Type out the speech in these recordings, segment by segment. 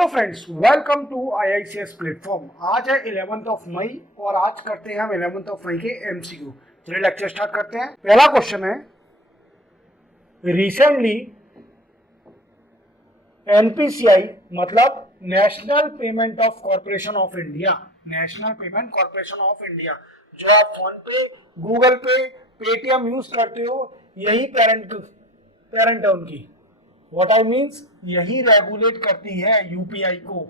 Hello friends, welcome to IICS platform. आज है 11 मई और आज करते हैं हम 11 मई के MCQ। चलिए लेक्चर स्टार्ट करते हैं। पहला क्वेश्चन है, रिसेंटली NPCI मतलब national payment of corporation of India, national payment corporation of India, जो आप फोन पे, गूगल पे, पेटीएम यूज करते हो, यही पेरेंट है उनकी। व्हाट आई मीन्स, यही रेगुलेट करती है यूपीआई को।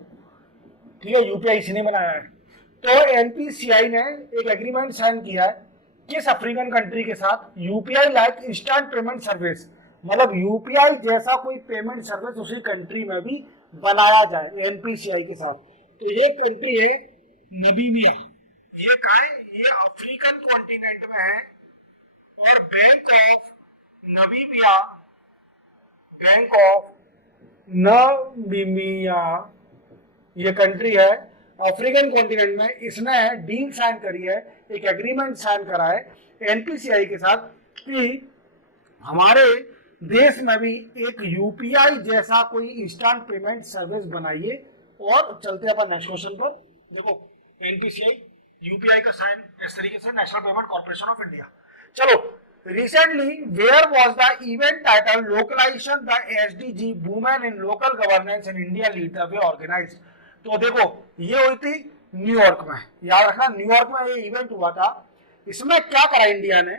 ठीक है, यूपीआई इसी ने बनाया है। तो एनपीसीआई ने एक एग्रीमेंट साइन किया है किस अफ्रीकन कंट्री के साथ, UPI like instant payment service, मतलब यूपीआई जैसा कोई पेमेंट सर्विस उसी कंट्री में भी बनाया जाए एनपीसीआई के साथ। तो ये कंट्री है नमीबिया। ये कहाँ है? ये अफ्रीकन कॉन्टिनेंट में है और bank of Namibia, bank of Namibia ये कंट्री है अफ्रीकन कॉन्टिनेंट में। इसने डील साइन करी है, एक एग्रीमेंट साइन करा है एनपीसीआई के साथ कि हमारे देश में भी एक यूपीआई जैसा कोई इंस्टेंट पेमेंट सर्विस बनाइए। और चलते हैं अपन नेक्स्ट क्वेश्चन पर। देखो, एनपीसीआई यूपीआई का साइन इस तरीके से, national payment corporation of India. चलो, recently where was the event title localization the SDG women in local governance in India lead the way organized। तो देखो, ये हुई थी न्यूयॉर्क में, याद रखना न्यूयॉर्क में ये इवेंट हुआ था। इसमें क्या करा इंडिया ने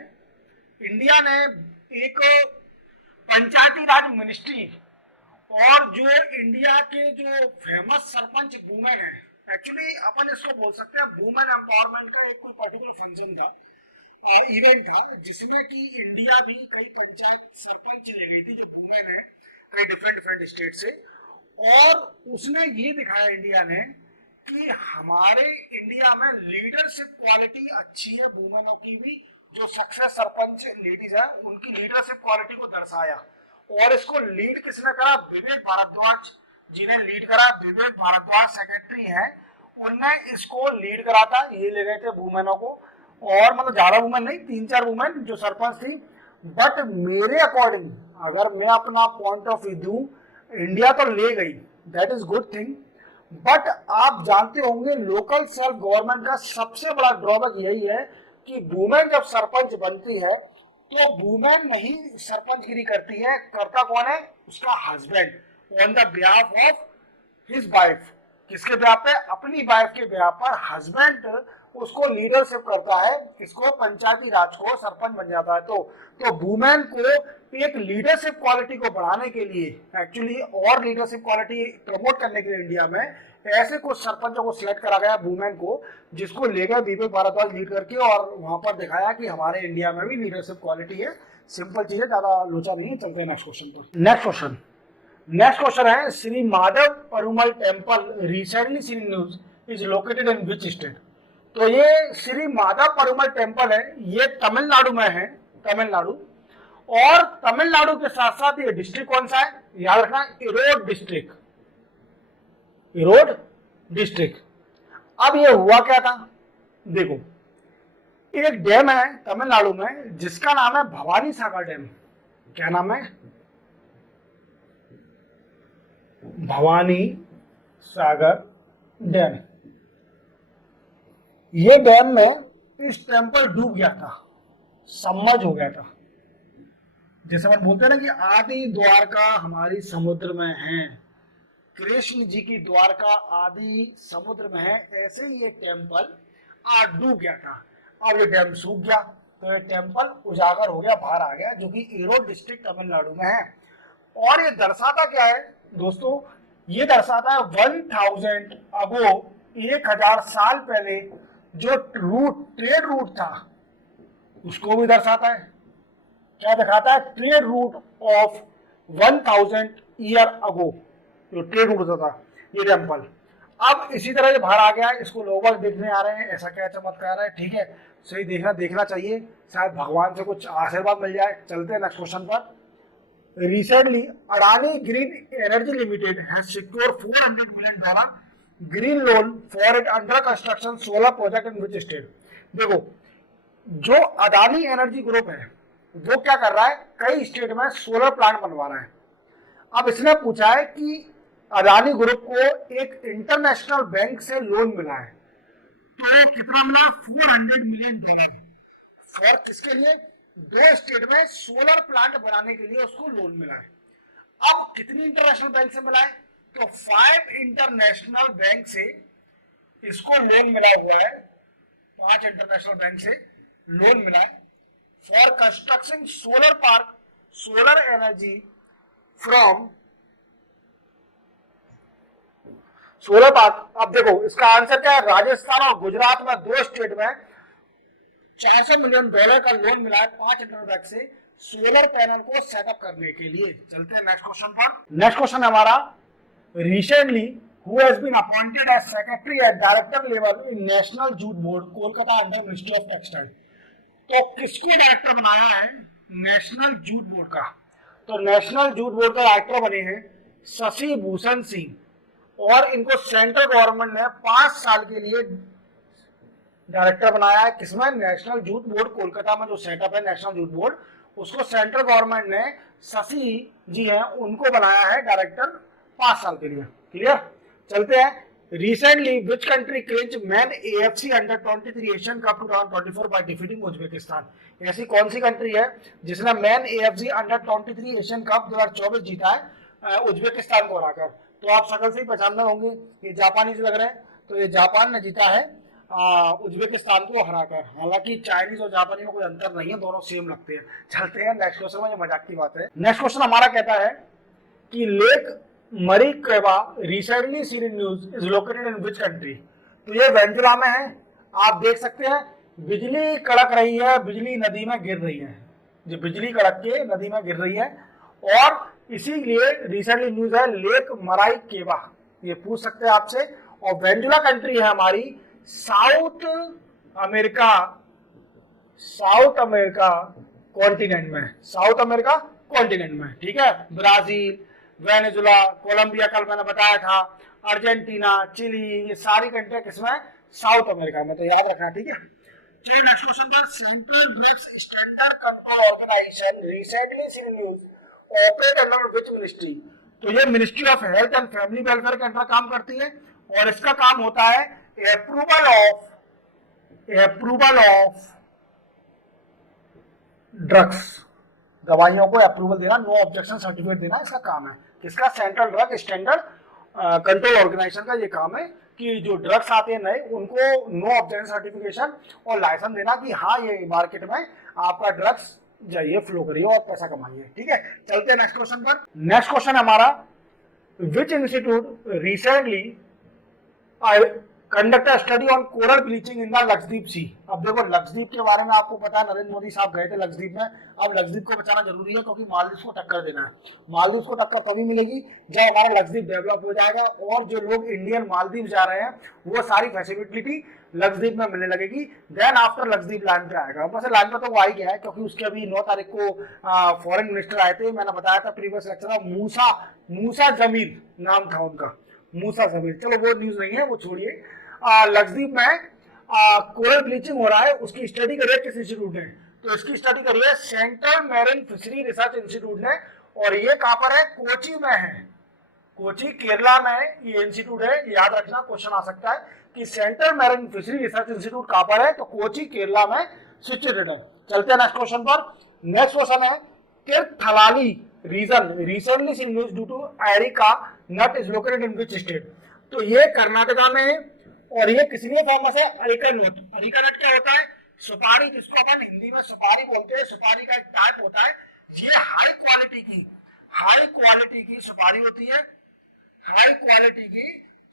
एक पंचायती राज मिनिस्ट्री और जो इंडिया के जो फेमस सरपंच वुमेन है, एक्चुअली अपन इसको बोल सकते हैं वुमेन एम्पावरमेंट का एक कोई पर्टिकुलर फंक्शन था, इवेंट था, जिसमें कि इंडिया भी कई पंचायत सरपंच ले गई थी जो वुमेन है कई डिफरेंट स्टेट से। और उसने ये दिखाया इंडिया ने कि हमारे इंडिया में लीडरशिप क्वालिटी अच्छी है वुमेनों की भी। जो सक्सेस सरपंच लेडीज है उनकी लीडरशिप क्वालिटी को दर्शाया। और इसको लीड किसने करा? विवेक भारद्वाज जिन्हें लीड करा, विवेक भारद्वाज सेक्रेटरी है, उनने इसको लीड करा था। ये ले गए थे वुमेनों को, और मतलब ज्यादा वुमेन नहीं, 3-4 वुमेन जो सरपंच थी। बट मेरे अकॉर्डिंग अगर मैं अपना पॉइंट ऑफ व्यू दूं, इंडिया तो ले गई, that is good thing. But आप जानते होंगे लोकल सेल्फ गवर्नमेंट का सबसे बड़ा ड्रॉबैक यही है कि वुमेन जब सरपंच बनती है तो वुमेन नहीं सरपंचगिरी करती है, करता कौन है? उसका husband on the behalf of his wife. किसके बिहाफ पे? अपनी वाइफ के बिहाफ पर हस्बैंड उसको लीडरशिप करता है, इसको पंचायती राज को, सरपंच बन जाता है। तो वुमेन को एक लीडरशिप क्वालिटी को बढ़ाने के लिए, एक्चुअली और लीडरशिप क्वालिटी प्रमोट करने के लिए इंडिया में ऐसे कुछ सरपंचों को सिलेक्ट करा गया वुमेन को, जिसको ले गए विवेक भारद्वाज लीड करके, और वहां पर दिखाया कि हमारे इंडिया में भी लीडरशिप क्वालिटी है। सिंपल चीज है, ज्यादा लोचा नहीं है। चलते हैं नेक्स्ट क्वेश्चन पर। नेक्स्ट क्वेश्चन है, Shri Madhav Perumal temple recently seen news is located in which state. तो ये श्री माधव पेरुमल टेम्पल है, ये तमिलनाडु में है, तमिलनाडु। और तमिलनाडु के साथ साथ ये डिस्ट्रिक्ट कौन सा है? याद रखना, इरोड डिस्ट्रिक्ट, इरोड डिस्ट्रिक्ट। अब ये हुआ क्या था? देखो, एक डैम है तमिलनाडु में जिसका नाम है भवानी सागर डैम। क्या नाम है? भवानी सागर डैम। ये डैम में इस टेम्पल डूब गया था, सबमर्ज हो गया था। जैसे हम बोलते हैं ना कि आदि द्वारका हमारी समुद्र में है, कृष्ण जी की द्वारका आदि समुद्र में है, ऐसे ही ये टेम्पल आज डूब गया था। अब ये डैम सूख गया तो ये टेम्पल उजागर हो गया, बाहर आ गया, जो कि ईरोड डिस्ट्रिक्ट तमिलनाडु में है। और ये दर्शाता क्या है दोस्तों? ये दर्शाता है 1000 अगो, 1000 साल पहले जो ट्रेड रूट था उसको भी दर्शाता है। क्या दिखाता है? Trade route of 1000 year ago, जो ट्रेड रूट था ये टेम्पल। अब इसी तरह ये बाहर आ गया, इसको लोग देखने आ रहे हैं, ऐसा क्या चमत्कार है? ठीक है, सही देखना चाहिए, शायद भगवान से कुछ आशीर्वाद मिल जाए। चलते हैं नेक्स्ट क्वेश्चन पर। Recently, Adani Green Energy Limited has secured $400 million green loan for its under construction solar project in which state? देखो, जो अदानी एनर्जी ग्रुप है वो क्या कर रहा है? कई स्टेट में सोलर प्लांट बनवा रहा है। अब इसने पूछा है कि अदानी ग्रुप को एक इंटरनेशनल बैंक से लोन मिला है। तो कितना मिला? $400 मिलियन। फॉर किसके लिए? 2 स्टेट में सोलर प्लांट बनाने के लिए उसको लोन मिला है। अब कितनी इंटरनेशनल बैंक से मिला है? तो 5 इंटरनेशनल बैंक से इसको लोन मिला हुआ है। 5 इंटरनेशनल बैंक से लोन मिला है for construction solar park, solar energy from solar park. अब देखो इसका आंसर क्या है? राजस्थान और गुजरात में 2 स्टेट में $400 मिलियन का लोन मिला है 5 इंटरनेशनल बैंक से सोलर पैनल को सेटअप करने के लिए। चलते हैं नेक्स्ट क्वेश्चन पर। नेक्स्ट क्वेश्चन हमारा, recently who has been appointed as secretary at director level in national jute board Kolkata under ministry of textile. तो किसको डायरेक्टर बनाया है? नेशनल जूट बोर्ड का। तो नेशनल जूट बोर्ड का डायरेक्टर बने हैं शशि भूषण सिंह और इनको सेंट्रल गवर्नमेंट ने 5 साल के लिए डायरेक्टर बनाया है। किसमें? नेशनल जूट बोर्ड कोलकाता में जो सेटअप है नेशनल जूट बोर्ड, उसको सेंट्रल गवर्नमेंट ने शशि जी हैं उनको बनाया है डायरेक्टर 5 साल के लिए। क्लियर? चलते हैं। Recently which country clinch man AFC under 23 Asian cup 2024 by defeating Uzbekistan. ऐसी कौन सी कंट्री है जिसने man AFC under 23 Asian cup 2024 जीता है उज्बेकिस्तान को हराकर? तो आप शकल से ही पहचानना होंगे, ये जापानीज लग रहे हैं। तो ये जापान ने जीता है उज्बेकिस्तान को हराकर। हालांकि चाइनीज और जापानी में कोई अंतर नहीं है, दोनों सेम लगते हैं। चलते हैं नेक्स्ट क्वेश्चन में, ये मजाक की बात है। नेक्स्ट क्वेश्चन हमारा कहता है कि lake Maracaibo recently seen in news is located in which country. तो ये वेनेजुला में है। आप देख सकते हैं बिजली कड़क रही है, बिजली नदी में गिर रही है, जो बिजली कड़क के नदी में गिर रही है और इसीलिए रिसेंटली न्यूज है लेक मराईकेबा। ये पूछ सकते हैं आपसे। और वेनेजुला कंट्री है हमारी साउथ अमेरिका कॉन्टिनेंट में, साउथ अमेरिका कॉन्टिनेंट में। ठीक है, ब्राजील, वेनेजुला, कोलंबिया, कल मैंने बताया था, अर्जेंटीना, चिली, ये सारी कंट्री किसमें? साउथ अमेरिका में। तो याद रखना। ठीक है, चलिए नेक्स्ट क्वेश्चन पर। Central drugs standard control organisation recently seen news operate under which ministry. तो ये ministry of health and family welfare के अंडर काम करती है और इसका काम होता है अप्रूवल ऑफ ड्रग्स, दवाइयों को अप्रूवल देना, नो ऑब्जेक्शन सर्टिफिकेट देना, इसका काम है। किसका? Central drug standard control organisation का ये काम है कि जो ड्रग्स आते हैं नए उनको नो ऑब्जेक्शन सर्टिफिकेशन और लाइसेंस देना कि हाँ ये मार्केट में आपका ड्रग्स जाइए, फ्लो करिए और पैसा कमाइए। ठीक है, चलते हैं नेक्स्ट क्वेश्चन पर। नेक्स्ट क्वेश्चन हमारा, which institute recently conduct study on coral bleaching in the Lakshadweep sea. अब देखो लक्षद्वीप के बारे में आपको पता है, नरेंद्र मोदी साहब गए थे लक्षद्वीप में। अब लक्षद्वीप को बचाना जरूरी है क्योंकि मालदीव को टक्कर देना है। मालदीव को टक्कर तभी मिलेगी जब हमारा लक्षद्वीप डेवलप हो जाएगा और जो लोग इंडियन मालदीव जा रहे हैं वो सारी फैसिलिटी लक्षद्वीप में मिलने लगेगी। देन आफ्टर लक्षद्वीप लाइन पे आएगा। वैसे लाइन पे तो वो आ ही गया है क्योंकि उसके अभी 9 तारीख को फॉरेन मिनिस्टर आए थे। मैंने बताया था प्रीवियस लेक्चर में, मूसा जमीर नाम था उनका, मूसा जमीर। चलो वो न्यूज नहीं है, वो छोड़िए। लक्षद्वीप में कोरल ब्लीचिंग हो रहा है, उसकी स्टडी करी है किस इंस्टीट्यूट ने? तो इसकी स्टडी करी है central marine fishery research institute ने। और ये कहां पर है? कोची में है, कोची केरला में ये इंस्टीट्यूट है। याद रखना, क्वेश्चन आ सकता है कि central marine fishery research institute कहां पर है? तो कोची केरला में सिचुएटेड है। चलते हैं नेक्स्ट क्वेश्चन पर। नेक्स्ट क्वेश्चन है, Thirthahalli region recently seen news due to areca nut is located in which state. तो ये कर्नाटका में है और ये किस लिए फेमस है? अरिका नट। अरिका नट क्या होता है? सुपारी, जिसको अपन हिंदी में सुपारी बोलते हैं, सुपारी का एक टाइप होता है। ये हाई क्वालिटी की सुपारी होती है, हाई क्वालिटी की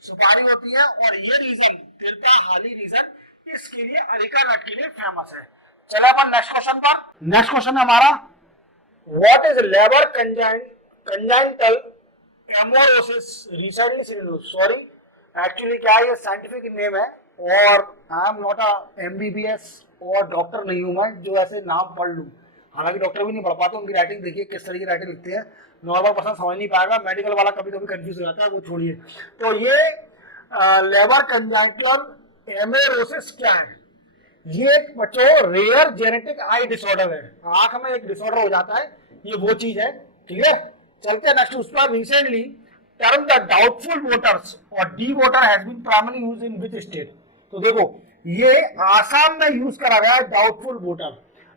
सुपारी होती है। और ये रीजन तीर्थाहाली रीजन इसके लिए, अरिका नट के लिए फेमस है। चलो अपन नेक्स्ट क्वेश्चन पर। नेक्स्ट क्वेश्चन है हमारा, what is Leber congenital amaurosis recently seen news. Sorry, actually क्या है, ये साइंटिफिक नेम है और I am not a MBBS और डॉक्टर नहीं हूं मैं जो ऐसे नाम पढ़ लूं। हालांकि डॉक्टर भी नहीं पढ़ पाते, उनकी राइटिंग देखिए किस तरह की राइटिंग लिखते हैं, नॉर्मल पर्सन समझ नहीं पाएगा, मेडिकल वाला कभी कभी कंफ्यूज हो जाता है, वो छोड़िए। तो ये लेबर कंजाइंटल एमोरोसिस क्या है? ये एक बच्चों रेयर जेनेटिक आई डिसऑर्डर है, आंख में एक डिसऑर्डर हो जाता है, ये वो चीज है। ठीक है, चलते हैं नेक्स्ट उस पर। Recently term the doubtful voters or D voter has been primarily used in which state? तो देखो ये आसाम में यूज करा गया है डाउटफुल वोटर।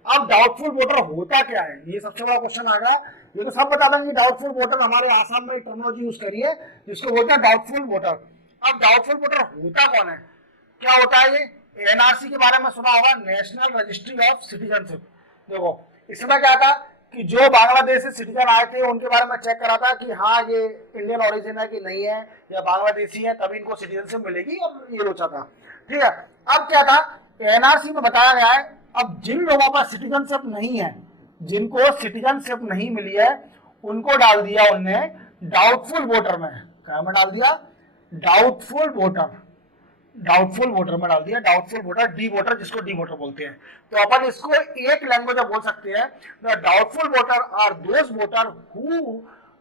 अब डाउटफुल वोटर होता क्या है, ये सबसे बड़ा क्वेश्चन आ गया। ये तो सब बता देंगे डाउटफुल वोटर, हमारे आसाम में टर्मिनोलॉजी यूज करी है जिसको बोलते हैं डाउटफुल वोटर। अब डाउटफुल वोटर होता कौन है, क्या होता है ये? एनआरसी के बारे में सुना होगा, नेशनल रजिस्ट्री ऑफ सिटीजनशिप। देखो इसमें क्या था कि जो बांग्लादेश से सिटीजन आए थे उनके बारे में चेक करा था कि हाँ ये इंडियन ओरिजिन है कि नहीं है या बांग्लादेशी है, तभी इनको सिटीजनशिप मिलेगी, और ये लोचा था। ठीक है, अब क्या था एनआरसी में बताया गया है, अब जिन लोगों का सिटीजनशिप नहीं है, जिनको सिटीजनशिप नहीं मिली है, उनको डाल दिया उनने डाउटफुल वोटर में। क्या में डाल दिया? डाउटफुल वोटर, डाउटफुल वोटर में डाल दिया, डाउटफुल वोटर, डी वोटर, जिसको डी वोटर बोलते हैं। तो अपन इसको एक लैंग्वेज में बोल सकते हैं, the doubtful voter are those voter who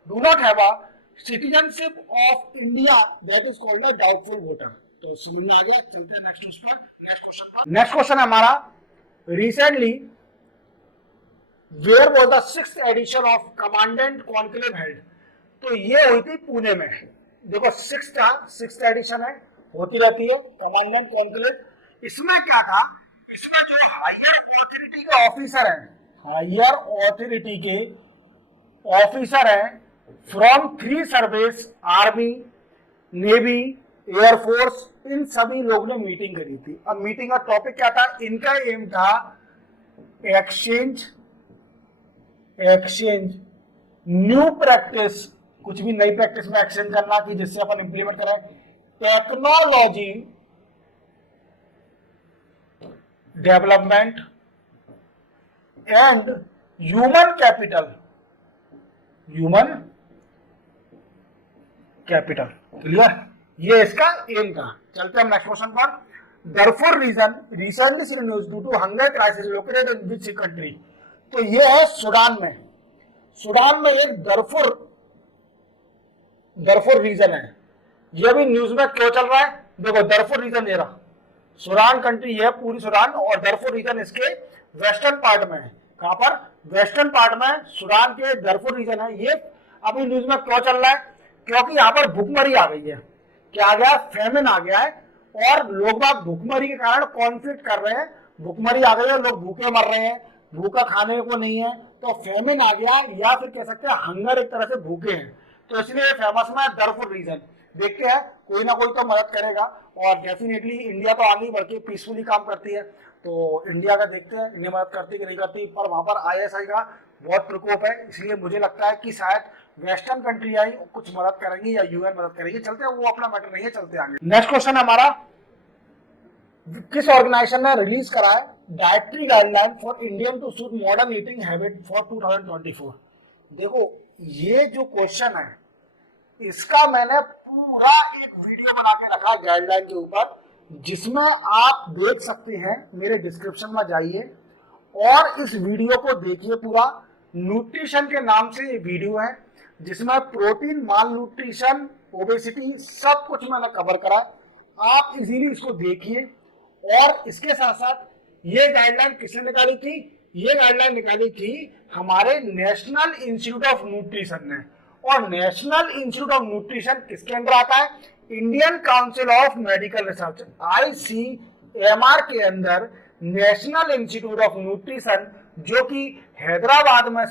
do not have a citizenship of India, that is called a doubtful voter. तो समझ में आ गया, चलते हैं नेक्स्ट पर, नेक्स्ट क्वेश्चन पर। नेक्स्ट क्वेश्चन है हमारा, recently where was the 6th edition of commandant conclave held? तो ये हुई थी पुणे में। देखो 6th एडिशन है, होती रहती है कमांडेंट कॉन्क्लेव। इसमें क्या था, इसमें जो हायर अथॉरिटी के ऑफिसर हैं, हायर अथॉरिटी के ऑफिसर हैं from 3 service, army, navy, air force, इन सभी लोगों ने मीटिंग करी थी। अब मीटिंग का टॉपिक क्या था, इनका एम था एक्सचेंज न्यू प्रैक्टिस, कुछ भी नई प्रैक्टिस में एक्सचेंज करना कि जिससे अपन इंप्लीमेंट करें, technology development and human capital. Clear, ये इसका एम था। चलते हैं नेक्स्ट क्वेश्चन पर। Darfur region recently seen news due to hunger crisis located in which country? तो ये है सूडान में। सूडान में एक दरफुर रीजन है, ये भी न्यूज में क्यों चल रहा है? देखो दरफुर रीजन ये रहा, सूडान कंट्री है पूरी सूडान, और दरफुर रीजन इसके वेस्टर्न पार्ट में है। कहां पर? वेस्टर्न पार्ट में सूडान के दरफुर रीजन है। ये अभी न्यूज में क्यों चल रहा है? क्योंकि यहाँ पर भूखमरी आ गई है। क्या आ गया? फेमिन आ गया है, और लोग बाग भूखमरी के कारण कॉन्फ्लिक्ट कर रहे हैं। भूखमरी आ गई है, लोग भूखे मर रहे हैं, भूखा खाने को नहीं है, तो फेमिन आ गया, या फिर कह सकते हैं हंगर, एक तरह से भूखे हैं। तो इसलिए फेमस में दरफुर रीजन। देखते हैं कोई ना कोई तो मदद करेगा, और डेफिनेटली इंडिया तो आगे बढ़ के पीसफुली काम करती है, तो इंडिया का देखते हैं इंडिया मदद करती कि नहीं करती। पर वहां पर आईएसआई का बहुत प्रकोप है, इसलिए मुझे लगता है कि शायद वेस्टर्न कंट्री आई कुछ मदद करेंगी या यूएन मदद करेगी। चलते हैं, वो अपना मैटर नहीं है, चलते आगे। नेक्स्ट क्वेश्चन हमारा, किस ऑर्गेनाइजेशन ने रिलीज करा है dietary guideline for Indian to suit modern eating habit for 2024? देखो ये जो क्वेश्चन है, इसका मैंने पूरा एक वीडियो बना के रखा है गाइडलाइन के ऊपर, जिसमें आप देख सकते हैं, मेरे डिस्क्रिप्शन में जाइए और इस वीडियो को देखिए पूरा। न्यूट्रिशन के नाम से ये वीडियो है, जिसमें प्रोटीन, माल न्यूट्रिशन, ओबेसिटी, सब कुछ मैंने कवर करा। आप इजीली इसको देखिए। और इसके साथ साथ ये गाइडलाइन किसने निकाली थी? ये गाइडलाइन निकाली थी हमारे नेशनल इंस्टीट्यूट ऑफ न्यूट्रिशन ने। और नेशनल इंस्टीट्यूट ऑफ न्यूट्रिशन किसके अंदर आता है? Indian council of medical research, ICMR के अंदर नेशनल इंस्टीट्यूट ऑफ न्यूट्रिशन, जो कि हैदराबाद में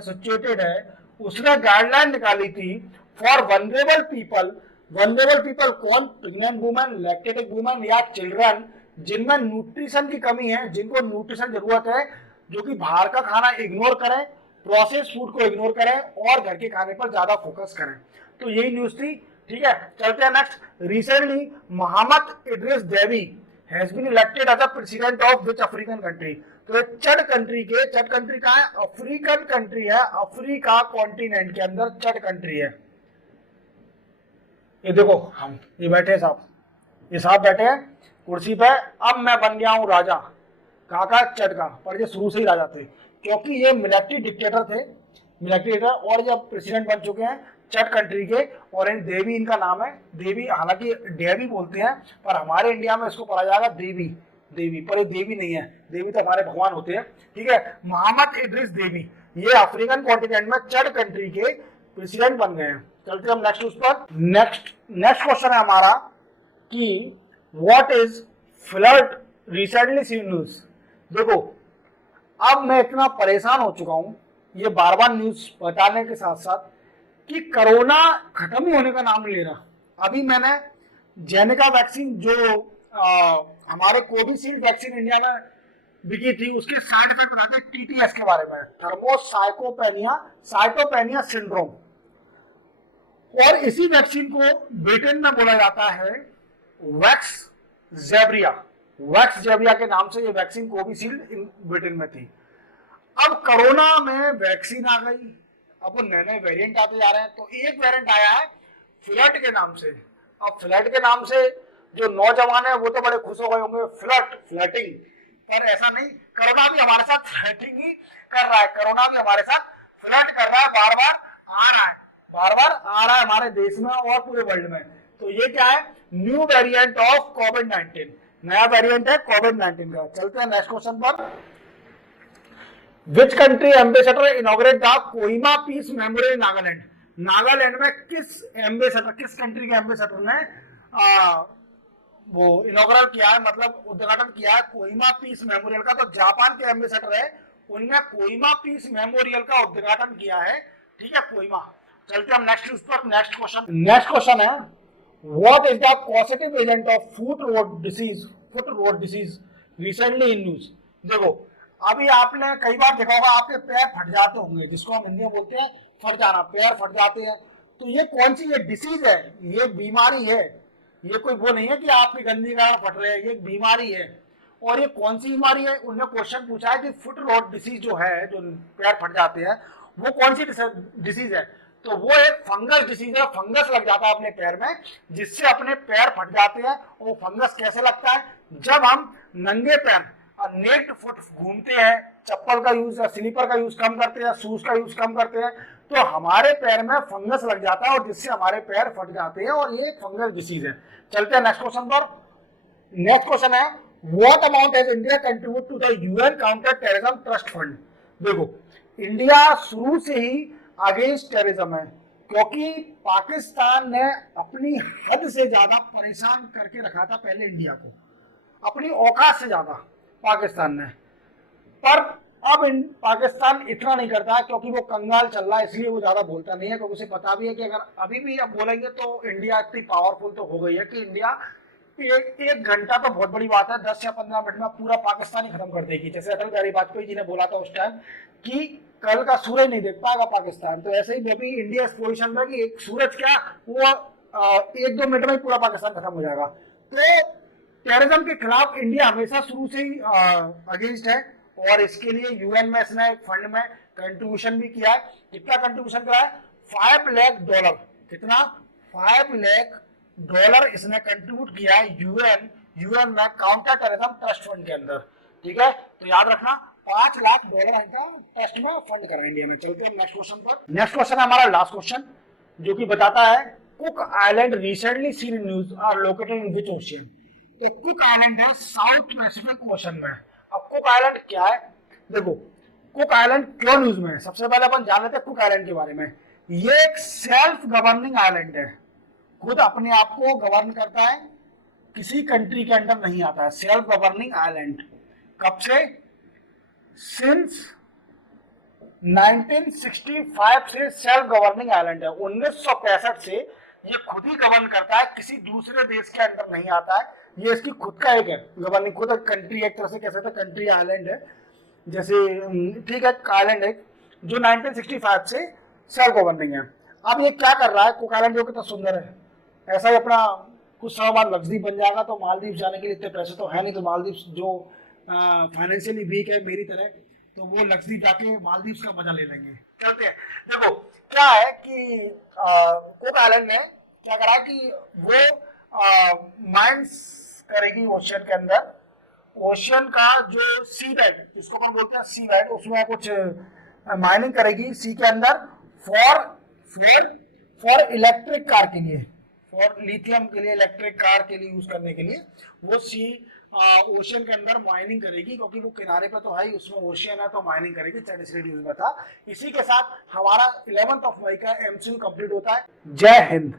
सिचुएटेड है, उसने गाइडलाइन निकाली थी for vulnerable people. Vulnerable people कौन? प्रेग्नेंट वुमेन, लैक्टेटिंग वुमेन या चिल्ड्रन, जिनमें न्यूट्रिशन की कमी है, जिनको न्यूट्रिशन जरूरत है, जो कि बाहर का खाना इग्नोर करें, प्रोसेस फूड को इग्नोर करें और घर के खाने पर ज्यादा फोकस करें। तो यही न्यूज थी। ठीक है, चलते हैं next. Recently Mohamed Idriss Deby has been elected as a president of which African country? तो चड कंट्री कहाँ है? अफ्रीकन कंट्री है, अफ्रीका कॉन्टिनेंट के अंदर चड कंट्री है। ये देखो हम ये बैठे साहब, ये साहब बैठे हैं कुर्सी पे। अब मैं बन गया हूं राजा, काका चड का, पर ये शुरू से ही राजा थे, क्योंकि ये मिलिट्री डिक्टेटर थे, और जब प्रेसिडेंट बन चुके हैं चड कंट्री के। और इन देवी इनका नाम है, देवी, हालांकि देवी बोलते हैं, पर हमारे इंडिया में इसको पढ़ा जाएगा देवी, पर ये देवी नहीं है, देवी तो हमारे भगवान होते हैं। ठीक है, मोहम्मद इद्रिस देवी, ये अफ्रीकन कॉन्टिनेंट में चड कंट्री के प्रेसिडेंट बन गए हैं। चलते हम नेक्स्ट उस पर। नेक्स्ट क्वेश्चन है हमारा कि what is flood recently seen news. देखो अब मैं इतना परेशान हो चुका हूं ये बार बार न्यूज बताने के साथ साथ कि कोरोना खत्म ही होने का नाम नहीं ले रहा। अभी मैंने जेनिका वैक्सीन जो हमारे कोविशील्ड वैक्सीन इंडिया में बिकी थी उसके साइड इफेक्ट बताते हैं टीटीएस के बारे में, साइटोपेनिया सिंड्रोम। और इसी वैक्सीन को ब्रिटेन में बोला जाता है वैक्स जेब्रिया के नाम से ये वैक्सीन कोविशील्ड ब्रिटेन में थी। अब कोरोना में वैक्सीन आ गई, अब नए नए वेरिएंट आते जा रहे हैं। तो एक वेरिएंट आया है फ्लड के नाम से। अब फ्लड के नाम से जो नौजवान है वो तो बड़े खुश हो गए होंगे, फ्लटिंग, पर ऐसा नहीं, कोरोना भी हमारे साथ फ्लटिंग ही कर रहा है। कोरोना भी हमारे साथ फ्लट कर रहा है, बार बार आ रहा है हमारे देश में और पूरे वर्ल्ड में। तो ये क्या है, न्यू वेरिएंट ऑफ कोविड-19, नया वेरिएंट है कोविड-19 का। चलते हैं नेक्स्ट क्वेश्चन पर। Which country ambassador inaugurate the Kohima peace memorial Nagaland. Nagaland में किस कंट्री के एम्बेसडर ने वो इनॉग्रेट किया है, मतलब उद्घाटन किया है कोहिमा पीस मेमोरियल का। तो जापान के एम्बेसडर है, उनने कोहिमा पीस मेमोरियल का उद्घाटन किया है, ठीक है, कोहिमा। चलते हम नेक्स्ट पर। नेक्स्ट क्वेश्चन है what is the positive agent of foot road disease recently in news. देखो अभी आपने कई बार देखा होगा आपके पैर फट जाते होंगे, जिसको हम हिंदी में बोलते हैं फट जाना, पैर फट जाते हैं। तो ये कौन सी ये डिसीज है, ये बीमारी है, ये कोई वो नहीं है कि आपकी गंदगी कारण फट रहे हैं, ये बीमारी है। और ये कौन सी बीमारी है, उन्होंने क्वेश्चन पूछा है कि फुट रोड डिसीज जो है, जो पैर फट जाते हैं, वो कौन सी डिसीज है। तो वो एक फंगस डिसीज है, फंगस लग जाता है अपने पैर में, जिससे अपने पैर फट जाते हैं। वो फंगस कैसे लगता है, जब हम नंगे पैर नेक्ड फुट घूमते हैं, चप्पल का यूज या स्लीपर का यूज कम करते हैं, शूज का यूज कम करते हैं, तो हमारे पैर में फंगस लग जाता है और जिससे हमारे पैर फट जाते हैं, और ये फंगस डिसीज है। चलते हैं नेक्स्ट क्वेश्चन पर। नेक्स्ट क्वेश्चन है what amount has India contribute to the UN counter terrorism trust fund. देखो इंडिया शुरू से ही अगेंस्ट टेररिज्म है, क्योंकि पाकिस्तान ने अपनी हद से ज्यादा परेशान करके रखा था पहले इंडिया को, अपनी औकात से ज्यादा पाकिस्तान ने। पर अब पाकिस्तान इतना नहीं करता है, क्योंकि वो कंगाल चल रहा है, इसलिए वो ज्यादा बोलता नहीं है, क्योंकि उसे पता भी है कि अगर अभी भी अब बोलेंगे तो इंडिया इतनी पावरफुल तो हो गई है कि इंडिया एक घंटा तो बहुत बड़ी बात है, 10 या 15 मिनट में पूरा पाकिस्तान ही खत्म कर देगी। जैसे अटल बिहारी वाजपेयी जी ने बोला था उस टाइम कि कल का सूरज नहीं देख पाएगा पाकिस्तान, तो ऐसे ही मैं भी इंडिया इस पोजिशन में कि एक सूरज क्या वो 1-2 मिनट में पूरा पाकिस्तान खत्म हो जाएगा। तो टेररिज्म के खिलाफ इंडिया हमेशा शुरू से ही अगेंस्ट है, और इसके लिए यूएन में इसने एक फंड में कंट्रीब्यूशन भी किया है। कितना कंट्रीब्यूशन करा है, $5 लाख। कितना, $5 लाख इसने कंट्रीब्यूट किया है यूएन में काउंटर टेररिज्म ट्रस्ट फंड के अंदर, ठीक है। तो याद रखना $5 लाख इनका ट्रस्ट में फंड करा इंडिया में। चलते हैं नेक्स्ट क्वेश्चन पर। नेक्स्ट क्वेश्चन है हमारा लास्ट क्वेश्चन, जो कि बताता है Cook Island recently seen in news are located in which ocean. तो कुक आइलैंड है साउथ पैसिफिक ओशन में। अब कुक आइलैंड क्या है, देखो कुक आइलैंड क्यों न्यूज में है, सबसे पहले अपन जान लेते हैं कुक आइलैंड के बारे में। ये एक सेल्फ गवर्निंग आइलैंड है, खुद अपने आप को गवर्न करता है, किसी कंट्री के अंडर नहीं आता है। सेल्फ गवर्निंग आइलैंड कब से, सिंस 1965 से सेल्फ गवर्निंग आइलैंड है। 1965 से ये खुद ही गवर्न करता है, किसी दूसरे देश के अंडर नहीं आता है। ये इसकी खुद का एक है गवर्निंग, खुद एक कंट्री, एक तरह से कह सकते हैं कंट्री आइलैंड है, जैसे ठीक है आइलैंड है जो 1965 से सेल्फ गवर्निंग है। अब ये क्या कर रहा है, कुक आइलैंड जो कितना सुंदर है, ऐसा ही अपना कुछ समय बाद लक्षद्वीप बन जाएगा। तो मालदीव जाने के लिए इतने पैसे तो है नहीं, तो मालदीव जो फाइनेंशियली वीक है मेरी तरह, तो वो लक्षद्वीप जाके मालदीव का मजा ले लेंगे। चलते हैं, देखो क्या है कि कुक आइलैंड ने क्या करा कि वो माइंस करेगी ओशियन के अंदर, ओशियन का जो सी बेड जिसको अपन बोलते हैं सी बेड, उसमें कुछ माइनिंग करेगी सी के अंदर फॉर इलेक्ट्रिक कार के लिए, फॉर लिथियम के लिए, इलेक्ट्रिक कार के लिए यूज करने के लिए वो सी ओशियन के अंदर माइनिंग करेगी, क्योंकि वो किनारे पे तो है ही, उसमें ओशियन है तो माइनिंग करेगी। स्टेडी न्यूज में था। इसी के साथ हमारा 11 मई का एमसीक्यू कंप्लीट होता है। जय हिंद।